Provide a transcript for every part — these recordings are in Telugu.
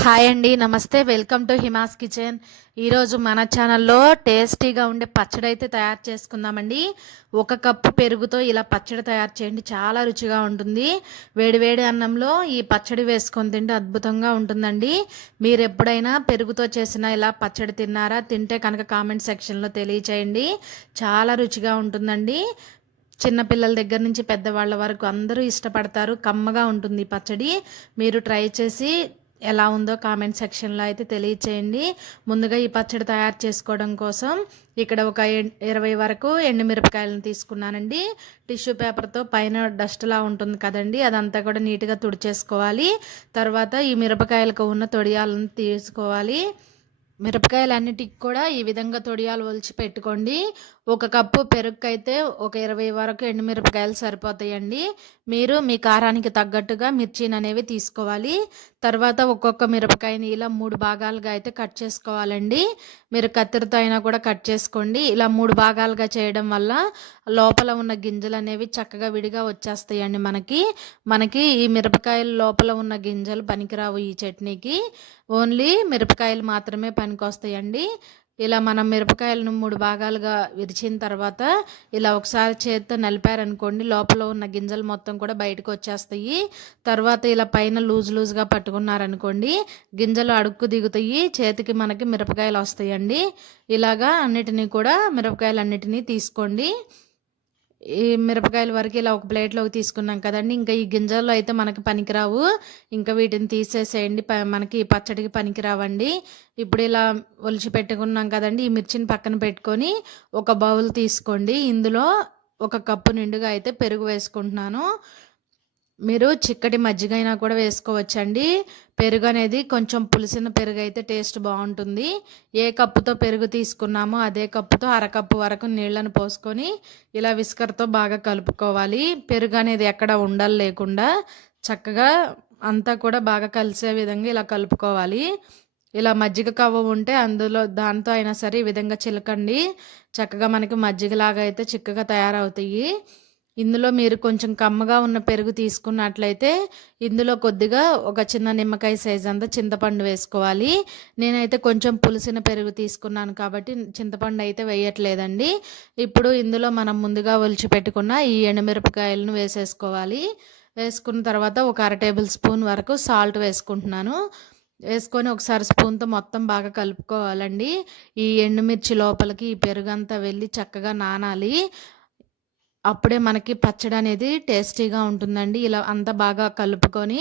హాయ్ అండి, నమస్తే. Welcome to Hima's kitchen. ఈరోజు మన ఛానల్లో టేస్టీగా ఉండే పచ్చడి అయితే తయారు చేసుకుందామండి. 1 కప్పు పెరుగుతో ఇలా పచ్చడి తయారు చేయండి, చాలా రుచిగా ఉంటుంది. వేడివేడి అన్నంలో ఈ పచ్చడి వేసుకొని తింటే అద్భుతంగా ఉంటుందండి. మీరు ఎప్పుడైనా పెరుగుతో చేసిన ఇలా పచ్చడి తిన్నారా? తింటే కనుక కామెంట్ సెక్షన్లో తెలియచేయండి. చాలా రుచిగా ఉంటుందండి. చిన్నపిల్లల దగ్గర నుంచి పెద్దవాళ్ళ వరకు అందరూ ఇష్టపడతారు. కమ్మగా ఉంటుంది ఈ పచ్చడి. మీరు ట్రై చేసి ఎలా ఉందో కామెంట్ సెక్షన్లో అయితే తెలియచేయండి. ముందుగా ఈ పచ్చడి తయారు చేసుకోవడం కోసం ఇక్కడ ఒక 20 వరకు ఎండుమిరపకాయలను తీసుకున్నానండి. టిష్యూ పేపర్తో పైన డస్ట్లా ఉంటుంది కదండి, అదంతా కూడా నీట్గా తుడిచేసుకోవాలి. తర్వాత ఈ మిరపకాయలకు ఉన్న తొడియాలను తీసుకోవాలి. మిరపకాయలన్నిటికి కూడా ఈ విధంగా తొడియాలు ఒలిచి పెట్టుకోండి. 1 కప్పు పెరుగుకైతే ఒక 20 వరకు ఎండుమిరపకాయలు సరిపోతాయండి. మీరు మీ కారానికి తగ్గట్టుగా మిర్చిని అనేవి తీసుకోవాలి. తర్వాత ఒక్కొక్క మిరపకాయని ఇలా 3 భాగాలుగా అయితే కట్ చేసుకోవాలండి. మీరు కత్తిరితో అయినా కూడా కట్ చేసుకోండి. ఇలా 3 భాగాలుగా చేయడం వల్ల లోపల ఉన్న గింజలు అనేవి చక్కగా విడిగా వచ్చేస్తాయండి. మనకి ఈ మిరపకాయల లోపల ఉన్న గింజలు పనికిరావు ఈ చట్నీకి. ఓన్లీ మిరపకాయలు మాత్రమే పనికొస్తాయండి. ఇలా మనం మిరపకాయలను 3 భాగాలుగా విరిచిన తర్వాత ఇలా ఒకసారి చేత్తో నలిపారనుకోండి, లోపల ఉన్న గింజలు మొత్తం కూడా బయటకు వచ్చేస్తాయి. తర్వాత ఇలా పైన లూజ్గా పట్టుకున్నారనుకోండి, గింజలు అడుక్కు దిగుతాయి, చేతికి మనకి మిరపకాయలు వస్తాయండి. ఇలాగా మిరపకాయలన్నిటినీ తీసుకోండి. ఈ మిరపకాయల వరకు ఇలా ఒక ప్లేట్లోకి తీసుకున్నాం కదండి. ఇంకా ఈ గింజలు అయితే మనకి పనికిరావు, ఇంకా వీటిని తీసేసేయండి. మనకి ఈ పచ్చడికి పనికిరావండి. ఇప్పుడు ఇలా ఒలిచి పెట్టుకున్నాం కదండి, ఈ మిర్చిని పక్కన పెట్టుకొని ఒక బౌల్ తీసుకోండి. ఇందులో 1 కప్పు నిండుగా అయితే పెరుగు వేసుకుంటున్నాను. మీరు చిక్కటి మజ్జిగ అయినా కూడా వేసుకోవచ్చండి. పెరుగు అనేది కొంచెం పులిసిన పెరుగు అయితే టేస్ట్ బాగుంటుంది. ఏ కప్పుతో పెరుగు తీసుకున్నామో అదే కప్పుతో 1/2 కప్పు వరకు నీళ్ళను పోసుకొని ఇలా విస్కర్తో బాగా కలుపుకోవాలి. పెరుగు అనేది ఎక్కడ ఉండలు లేకుండా చక్కగా అంతా కూడా బాగా కలిసే విధంగా ఇలా కలుపుకోవాలి. ఇలా మజ్జిగ కవ్వ ఉంటే దాంతో అయినా సరే ఈ విధంగా చిలకండి. చక్కగా మనకి మజ్జిగలాగా అయితే చిక్కగా తయారవుతాయి. ఇందులో మీరు కొంచెం కమ్మగా ఉన్న పెరుగు తీసుకున్నట్లయితే ఇందులో కొద్దిగా ఒక చిన్న నిమ్మకాయ సైజ్ అంతా చింతపండు వేసుకోవాలి. నేనైతే కొంచెం పులిసిన పెరుగు తీసుకున్నాను కాబట్టి చింతపండు అయితే వేయట్లేదండి. ఇప్పుడు ఇందులో మనం ముందుగా ఒలిచి పెట్టుకున్న ఈ ఎండుమిరపకాయలను వేసేసుకోవాలి. వేసుకున్న తర్వాత ఒక 1/2 టేబుల్ స్పూన్ వరకు సాల్ట్ వేసుకుంటున్నాను. వేసుకొని ఒకసారి స్పూన్తో మొత్తం బాగా కలుపుకోవాలండి. ఈ ఎండుమిర్చి లోపలికి ఈ పెరుగు అంతా వెళ్ళి చక్కగా నానాలి. అప్పుడే మనకి పచ్చడి అనేది టేస్టీగా ఉంటుందండి. ఇలా అంతా బాగా కలుపుకొని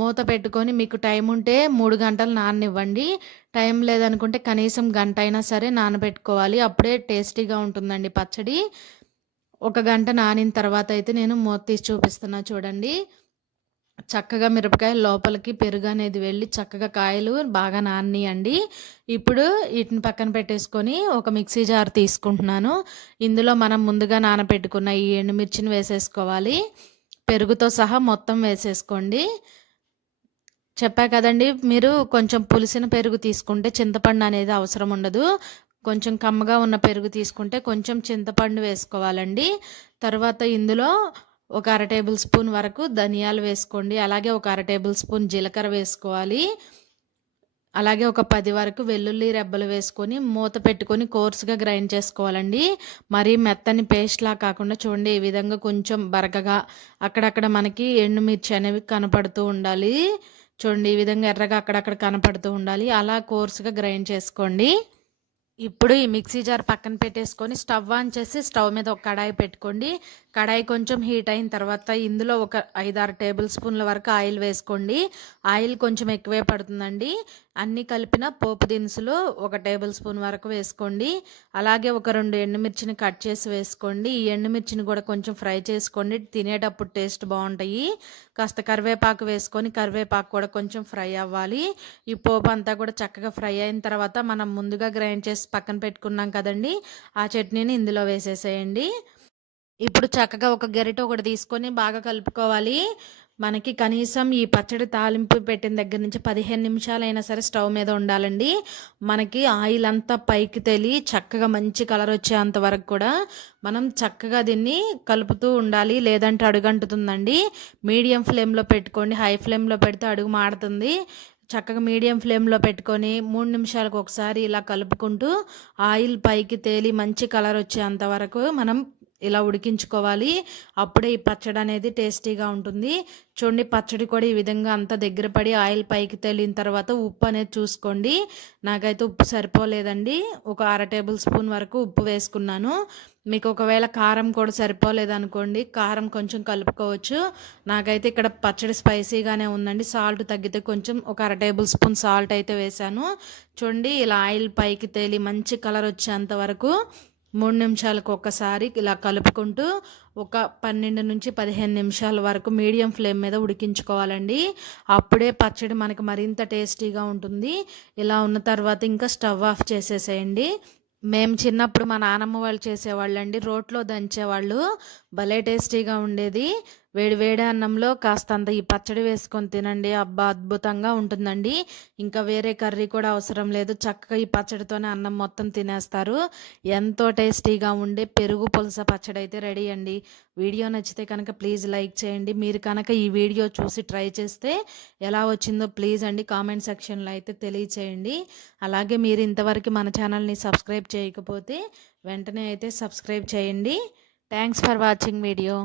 మూత పెట్టుకొని, మీకు టైం ఉంటే 3 గంటలు నాననివ్వండి. టైం లేదనుకుంటే కనీసం గంట అయినా సరే నానబెట్టుకోవాలి. అప్పుడే టేస్టీగా ఉంటుందండి పచ్చడి. 1 గంట నానిన తర్వాత అయితే నేను మూత తీసి చూపిస్తున్నా చూడండి. చక్కగా మిరపకాయల లోపలికి పెరుగు అనేది వెళ్ళి చక్కగా కాయలు బాగా నానియండి. ఇప్పుడు వీటిని పక్కన పెట్టేసుకొని ఒక మిక్సీ జార్ తీసుకుంటున్నాను. ఇందులో మనం ముందుగా నానబెట్టుకున్న ఈ ఎండుమిర్చిని వేసేసుకోవాలి. పెరుగుతో సహా మొత్తం వేసేసుకోండి. చెప్పా కదండి, మీరు కొంచెం పులిసిన పెరుగు తీసుకుంటే చింతపండు అనేది అవసరం ఉండదు. కొంచెం కమ్మగా ఉన్న పెరుగు తీసుకుంటే కొంచెం చింతపండు వేసుకోవాలండి. తర్వాత ఇందులో ఒక 1/2 టేబుల్ స్పూన్ వరకు ధనియాలు వేసుకోండి. అలాగే ఒక 1/2 టేబుల్ స్పూన్ జీలకర్ర వేసుకోవాలి. అలాగే ఒక 10 వరకు వెల్లుల్లి రెబ్బలు వేసుకొని మూత పెట్టుకొని కోర్సుగా గ్రైండ్ చేసుకోవాలండి. మరీ మెత్తని పేస్ట్లా కాకుండా చూడండి, ఈ విధంగా కొంచెం బరకగా అక్కడక్కడ మనకి ఎండుమిర్చి అనేవి కనపడుతూ ఉండాలి. చూడండి, ఈ విధంగా ఎర్రగా అక్కడక్కడ కనపడుతూ ఉండాలి. అలా కోర్సుగా గ్రైండ్ చేసుకోండి. ఇప్పుడు ఈ మిక్సీ జార్ పక్కన పెట్టేసుకొని స్టవ్ ఆన్ చేసి స్టవ్ మీద ఒక కడాయి పెట్టుకోండి. కడాయి కొంచెం హీట్ అయిన తర్వాత ఇందులో ఒక 5-6 టేబుల్ స్పూన్ల వరకు ఆయిల్ వేసుకోండి. ఆయిల్ కొంచెం ఎక్కువే పడుతుందండి. అన్నీ కలిపిన పోపు దినుసులు 1 టేబుల్ స్పూన్ వరకు వేసుకోండి. అలాగే ఒక 2 ఎండుమిర్చిని కట్ చేసి వేసుకోండి. ఈ ఎండుమిర్చిని కూడా కొంచెం ఫ్రై చేసుకోండి, తినేటప్పుడు టేస్ట్ బాగుంటాయి. కాస్త కరివేపాకు వేసుకొని కరివేపాకు కూడా కొంచెం ఫ్రై అవ్వాలి. ఈ పోపు అంతా కూడా చక్కగా ఫ్రై అయిన తర్వాత మనం ముందుగా గ్రైండ్ చేసి పక్కన పెట్టుకున్నాం కదండి, ఆ చట్నీని ఇందులో వేసేసేయండి. ఇప్పుడు చక్కగా ఒక గరిట ఒకటి తీసుకొని బాగా కలుపుకోవాలి. మనకి కనీసం ఈ పచ్చడి తాలింపు పెట్టిన దగ్గర నుంచి 15 నిమిషాలైనా సరే స్టవ్ మీద ఉండాలండి. మనకి ఆయిల్ అంతా పైకి తేలి చక్కగా మంచి కలర్ వచ్చేంత వరకు కూడా మనం చక్కగా దీన్ని కలుపుతూ ఉండాలి, లేదంటే అడుగంటుతుందండి. మీడియం ఫ్లేమ్లో పెట్టుకోండి, హై ఫ్లేమ్లో పెడితే అడుగు మాడుతుంది. చక్కగా మీడియం ఫ్లేమ్లో పెట్టుకొని 3 నిమిషాలకు ఒకసారి ఇలా కలుపుకుంటూ ఆయిల్ పైకి తేలి మంచి కలర్ వచ్చేంత వరకు మనం ఇలా ఉడికించుకోవాలి. అప్పుడే ఈ పచ్చడి అనేది టేస్టీగా ఉంటుంది. చూడండి, పచ్చడి కూడా ఈ విధంగా అంత దగ్గర పడి ఆయిల్ పైకి తేలిన తర్వాత ఉప్పు అనేది చూసుకోండి. నాకైతే ఉప్పు సరిపోలేదండి. ఒక 1/2 టేబుల్ స్పూన్ వరకు ఉప్పు వేసుకున్నాను. మీకు ఒకవేళ కారం కూడా సరిపోలేదనుకోండి, కారం కొంచెం కలుపుకోవచ్చు. నాకైతే ఇక్కడ పచ్చడి స్పైసీగానే ఉందండి. సాల్ట్ తగ్గితే కొంచెం ఒక 1/2 టేబుల్ స్పూన్ సాల్ట్ అయితే వేశాను. చూడండి, ఇలా ఆయిల్ పైకి తేలి మంచి కలర్ వచ్చేంత వరకు 3 నిమిషాలకు ఒకసారి ఇలా కలుపుకుంటూ ఒక 12 నుంచి 15 నిమిషాల వరకు మీడియం ఫ్లేమ్ మీద ఉడికించుకోవాలండి. అప్పుడే పచ్చడి మనకి మరింత టేస్టీగా ఉంటుంది. ఇలా ఉన్న తర్వాత ఇంకా స్టవ్ ఆఫ్ చేసేసేయండి. మేము చిన్నప్పుడు మా నానమ్మ వాళ్ళు చేసేవాళ్ళండి. రోట్లో దంచేవాళ్ళు. భలే టేస్టీగా ఉండేది. వేడి వేడి అన్నంలో కాస్తంత ఈ పచ్చడి వేసుకొని తినండి. అబ్బా, అద్భుతంగా ఉంటుందండి. ఇంకా వేరే కర్రీ కూడా అవసరం లేదు. చక్కగా ఈ పచ్చడితోనే అన్నం మొత్తం తినేస్తారు. ఎంతో టేస్టీగా ఉండే పెరుగు పులస పచ్చడి అయితే రెడీ అండి. వీడియో నచ్చితే కనుక ప్లీజ్ లైక్ చేయండి. మీరు కనుక ఈ వీడియో చూసి ట్రై చేస్తే ఎలా వచ్చిందో ప్లీజ్ అండి కామెంట్ సెక్షన్లో అయితే తెలియచేయండి. అలాగే మీరు ఇంతవరకు మన ఛానల్ని సబ్స్క్రైబ్ చేయకపోతే వెంటనే అయితే సబ్స్క్రైబ్ చేయండి. Thanks for watching video.